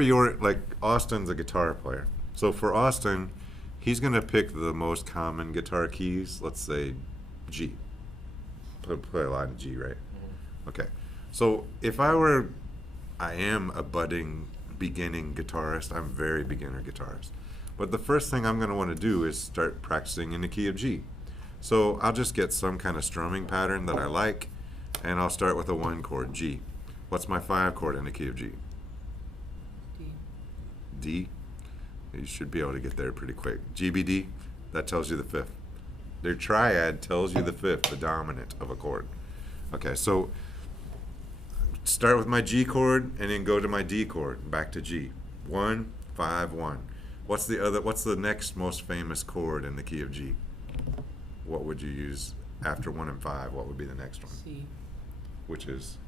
Your like Austin's a guitar player. So for Austin, he's gonna pick the most common guitar keys. Let's say G. Play a lot of G, right? Okay. So if I am a budding beginning guitarist. I'm a very beginner guitarist. But the first thing I'm gonna want to do is start practicing in the key of G. So I'll just get some kind of strumming pattern that I like, and I'll start with a one chord G. What's my five chord in the key of G? D. D. You should be able to get there pretty quick. GBD, that tells you the fifth. Their triad tells you the fifth, the dominant of a chord. Okay, so start with my G chord and then go to my D chord, back to G. 1, 5, 1. What's the next most famous chord in the key of G? What would you use after 1 and 5? What would be the next one? C. Which is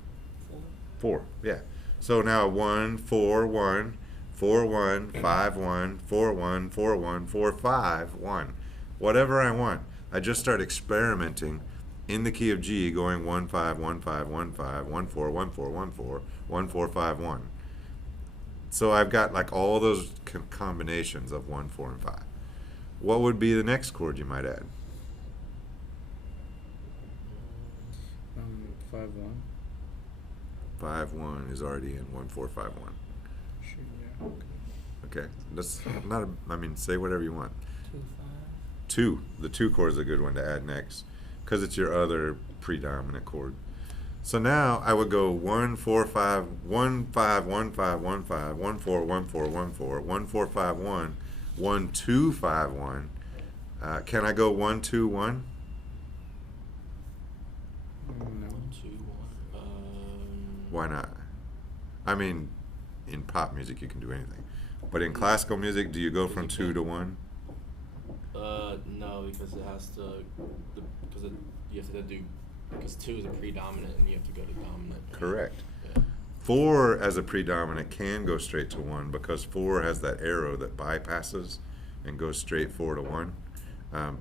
4. 4. Yeah. So now 1, 4, 1, 4, 1, 5, 1, 4, 1, 4, 1, 4, 5, 1. Whatever I want. I just start experimenting in the key of G, going 1, 5, 1, 5, 1, 5, 1, 4, 1, 4, 1, 4, 1, 4, 5, 1. So I've got like all those combinations of 1, 4, and 5. What would be the next chord you might add? 5-1. 5, 1 is already in 1, 4, 5, 1. Sure, yeah. Okay. That's not a, I mean, say whatever you want. 2, 5. 2. The 2 chord is a good one to add next because it's your other predominant chord. So now I would go 1, 4, 5, 1, 5, 1, 5, 1, 5, 1, 4, 1, 4, 1, 4, 1, 4, 5, 1, 1, 2, 5, 1. Can I go 1, 2, 1? No. 2, 1. Why not? I mean, in pop music you can do anything. But in classical music, do you go from 2 to 1? No, because it has to, you have to do, because 2 is a predominant and you have to go to dominant. Right? Correct. Yeah. 4 as a predominant can go straight to 1 because 4 has that arrow that bypasses and goes straight 4 to 1.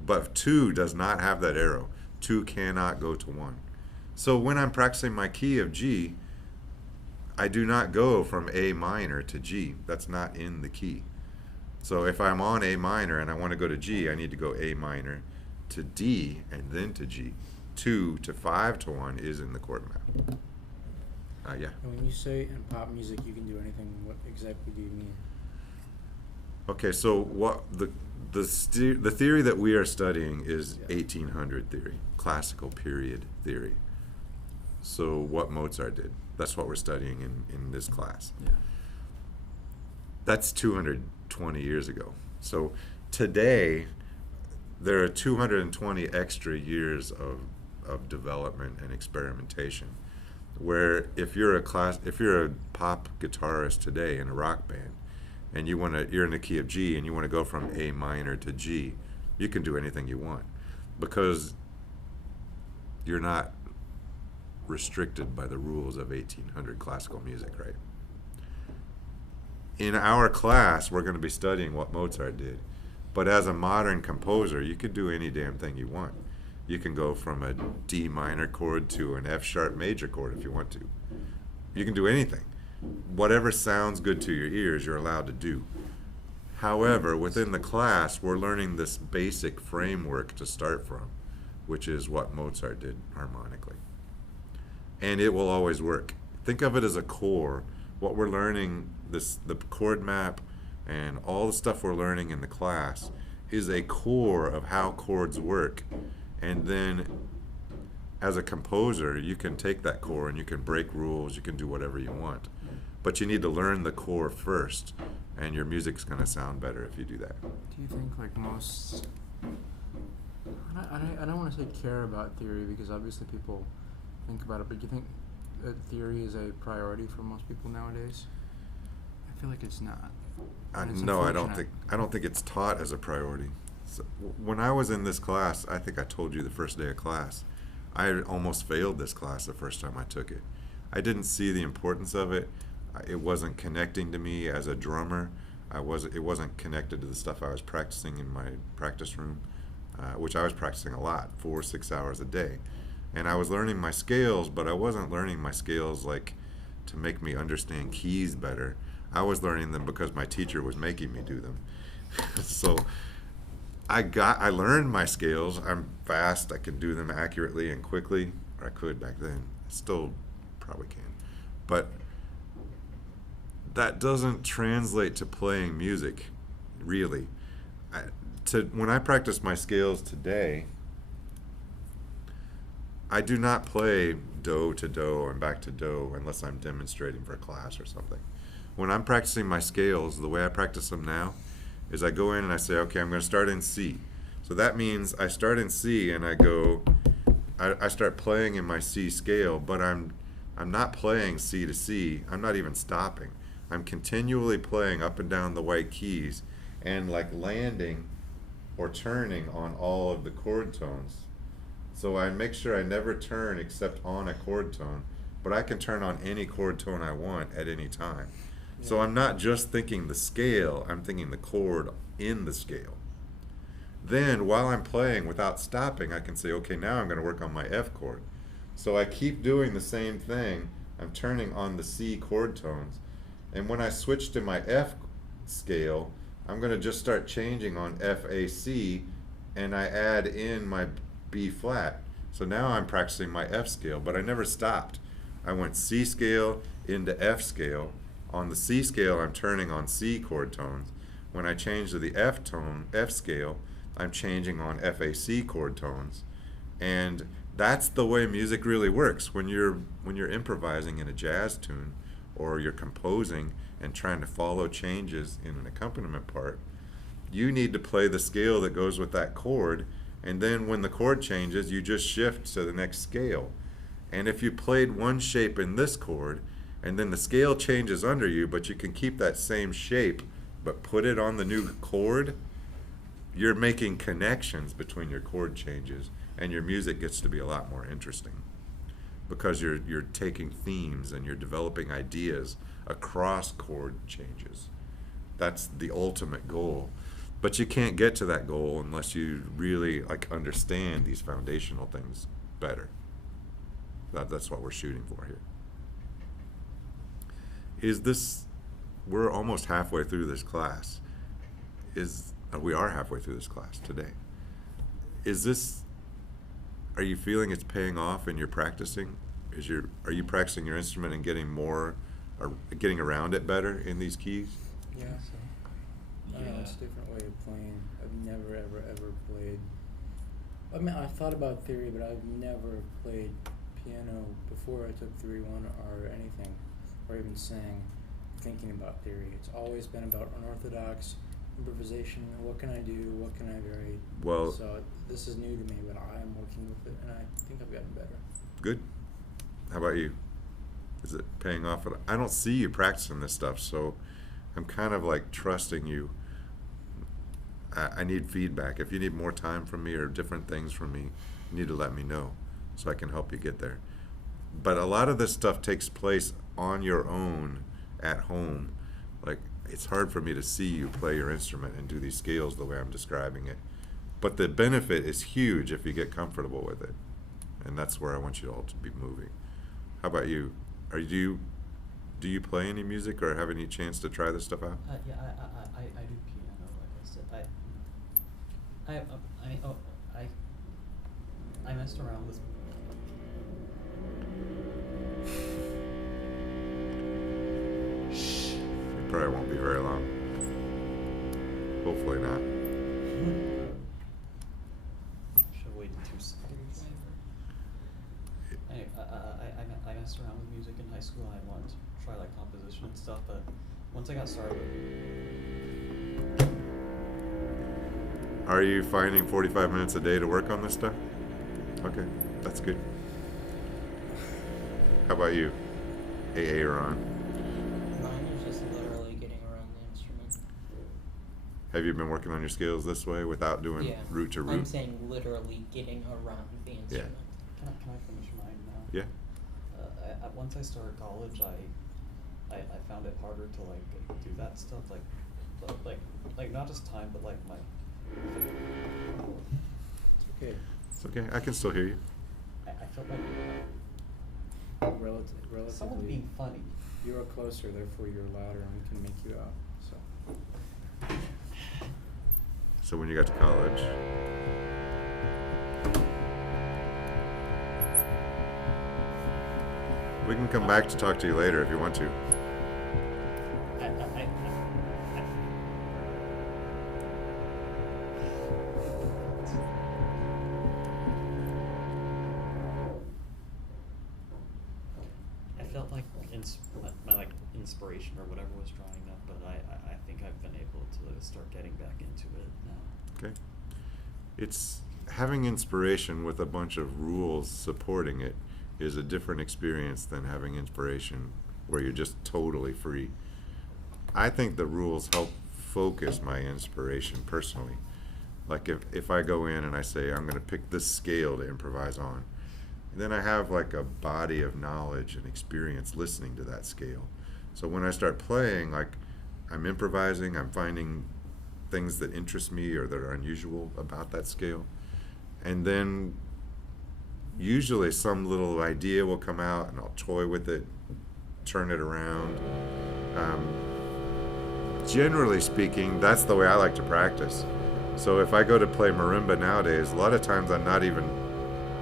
But 2 does not have that arrow. 2 cannot go to 1. So when I'm practicing my key of G, I do not go from A minor to G. That's not in the key. So if I'm on A minor and I want to go to G, I need to go A minor to D and then to G. 2 to 5 to 1 is in the chord map. Yeah. And when you say in pop music you can do anything, what exactly do you mean? Okay, so what the theory that we are studying is 1800 theory, classical period theory. So what Mozart did. That's what we're studying in this class. Yeah. That's 220 years ago. So today, there are 220 extra years of development and experimentation. Where if you're a pop guitarist today in a rock band, and you're in the key of G and you want to go from A minor to G, you can do anything you want because you're not restricted by the rules of 1800 classical music, right? In our class, we're going to be studying what Mozart did. But as a modern composer, you could do any damn thing you want. You can go from a D minor chord to an F sharp major chord if you want to. You can do anything. Whatever sounds good to your ears, you're allowed to do. However, within the class, we're learning this basic framework to start from, which is what Mozart did harmonically. And it will always work. Think of it as a core. What we're learning, the chord map and all the stuff we're learning in the class is a core of how chords work. And then as a composer, you can take that core and you can break rules, you can do whatever you want. But you need to learn the core first, and your music's going to sound better if you do that. Do you think like most, I don't want to say care about theory because obviously people think about it, but do you think that theory is a priority for most people nowadays? I feel like it's not. No, I don't think it's taught as a priority. So, when I was in this class, I think I told you the first day of class, I almost failed this class the first time I took it. I didn't see the importance of it. It wasn't connecting to me as a drummer. It wasn't connected to the stuff I was practicing in my practice room, which I was practicing a lot, 4 or 6 hours a day. And I was learning my scales, but I wasn't learning my scales like to make me understand keys better. I was learning them because my teacher was making me do them. So I learned my scales. I'm fast. I can do them accurately and quickly, or I could back then. I still probably can. But that doesn't translate to playing music, really. When I practice my scales today, I do not play do to do and back to do unless I'm demonstrating for a class or something. When I'm practicing my scales, the way I practice them now is I go in and I say, okay, I'm going to start in C. So that means I start in C and I start playing in my C scale, but I'm not playing C to C. I'm not even stopping. I'm continually playing up and down the white keys and like landing or turning on all of the chord tones. So I make sure I never turn except on a chord tone, but I can turn on any chord tone I want at any time. Yeah. So I'm not just thinking the scale, I'm thinking the chord in the scale. Then while I'm playing without stopping, I can say, okay, now I'm going to work on my F chord. So I keep doing the same thing. I'm turning on the C chord tones. And when I switch to my F scale, I'm going to just start changing on F, A, C, and I add in my B flat. So now I'm practicing my F scale, but I never stopped. I went C scale into F scale. On the C scale, I'm turning on C chord tones. When I change to the F tone, F scale, I'm changing on FAC chord tones. And that's the way music really works. When you're improvising in a jazz tune, or you're composing and trying to follow changes in an accompaniment part, you need to play the scale that goes with that chord, and then when the chord changes, you just shift to the next scale. And if you played one shape in this chord, and then the scale changes under you, but you can keep that same shape, but put it on the new chord, you're making connections between your chord changes, and your music gets to be a lot more interesting, because you're taking themes and you're developing ideas across chord changes. That's the ultimate goal. But you can't get to that goal unless you really understand these foundational things better. That's what we're shooting for here. We're almost halfway through this class. We are halfway through this class today. Are you feeling it's paying off and you're practicing? Are you practicing your instrument and getting getting around it better in these keys? Yeah. It's a different way of playing. I've never, ever played. I mean, I thought about theory, but I've never played piano before I took Theory 1 or anything, or even sang, thinking about theory. It's always been about unorthodox improvisation. What can I do? What can I vary? Well, so this is new to me, but I am working with it, and I think I've gotten better. Good. How about you? Is it paying off? I don't see you practicing this stuff, so I'm kind of trusting you. I need feedback. If you need more time from me or different things from me, you need to let me know so I can help you get there. But a lot of this stuff takes place on your own at home. It's hard for me to see you play your instrument and do these scales the way I'm describing it. But the benefit is huge if you get comfortable with it. And that's where I want you all to be moving. How about you? Do you play any music or have any chance to try this stuff out? Yeah, I do piano, like I said. I messed around with. It probably won't be very long. Hopefully not. Should have waited 2 seconds. Anyway, I messed around with music in high school. I wanted to try composition and stuff, but once I got started. Are you finding 45 minutes a day to work on this stuff? Okay, that's good. How about you, AA Ron? Mine is just literally getting around the instrument. Have you been working on your scales this way without doing root to root? I'm saying literally getting around the instrument. Can I finish mine now? Yeah. Once I started college, I found it harder to do that stuff, like not just time, but my. It's okay. It's okay. I can still hear you. I felt like Relatively. someone being funny. you're closer, therefore you're louder, and we can make you out. So So when you got to college, we can come back to talk to you later if you want to. I felt like my like inspiration or whatever was drying up, but I think I've been able to start getting back into it now. Okay. It's having inspiration with a bunch of rules supporting it is a different experience than having inspiration where you're just totally free. I think the rules help focus my inspiration personally. Like if I go in and I say, I'm going to pick this scale to improvise on, then I have like a body of knowledge and experience listening to that scale. So when I start playing, like I'm improvising, I'm finding things that interest me or that are unusual about that scale. And then usually some little idea will come out and I'll toy with it, turn it around. Generally speaking, that's the way I like to practice. So if I go to play marimba nowadays, a lot of times I'm not even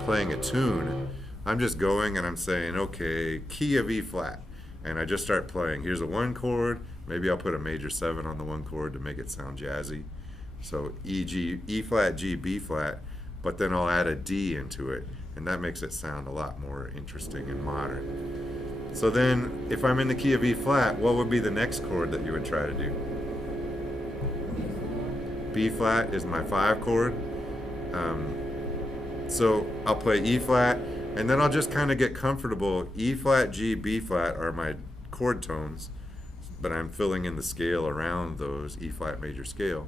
playing a tune. I'm just going and I'm saying, okay, key of E flat. And I just start playing. Here's a 1 chord. Maybe I'll put a major 7 on the 1 chord to make it sound jazzy. So E flat, G, B flat, but then I'll add a D into it. And that makes it sound a lot more interesting and modern. So then, if I'm in the key of E flat, what would be the next chord that you would try to do? B flat is my 5 chord. So I'll play E flat, and then I'll just kind of get comfortable. E flat, G, B flat are my chord tones, but I'm filling in the scale around those E flat major scale.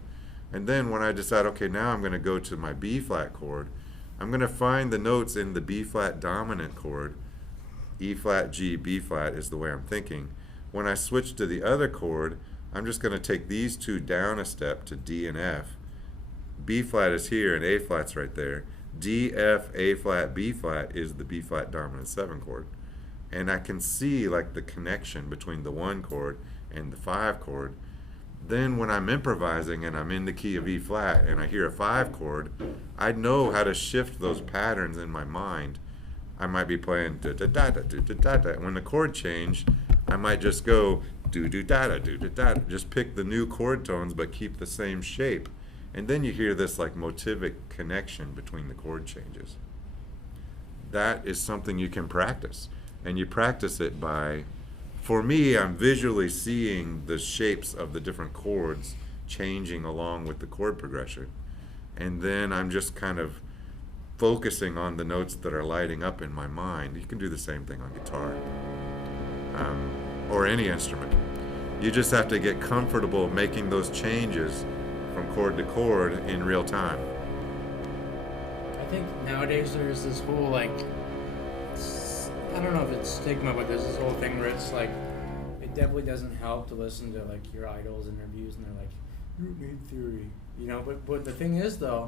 And then when I decide, okay, now I'm going to go to my B flat chord, I'm going to find the notes in the B flat dominant chord. E flat, G, B flat is the way I'm thinking. When I switch to the other chord, I'm just going to take these 2 down a step to D and F. B flat is here and A flat's right there. D, F, A flat, B flat is the B flat dominant 7 chord. And I can see like the connection between the 1 chord and the 5 chord. Then when I'm improvising and I'm in the key of E flat and I hear a 5 chord, I know how to shift those patterns in my mind. I might be playing da da da da da da da. When the chord change, I might just go do do da da do da da. Just pick the new chord tones but keep the same shape. And then you hear this like motivic connection between the chord changes. That is something you can practice. And you practice it by, for me, I'm visually seeing the shapes of the different chords changing along with the chord progression. And then I'm just kind of focusing on the notes that are lighting up in my mind. You can do the same thing on guitar or any instrument. You just have to get comfortable making those changes from chord to chord in real time. I think nowadays there's this whole like, I don't know if it's stigma, but there's this whole thing where it's like, it definitely doesn't help to listen to like your idols' interviews and they're like, you need theory, you know. But the thing is though,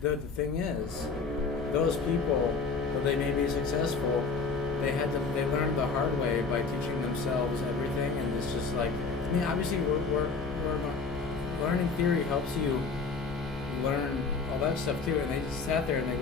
the thing is, those people, though they may be successful, they learned the hard way by teaching themselves everything, and it's just like, I mean, obviously we're learning theory helps you learn all that stuff too, and they just sat there and they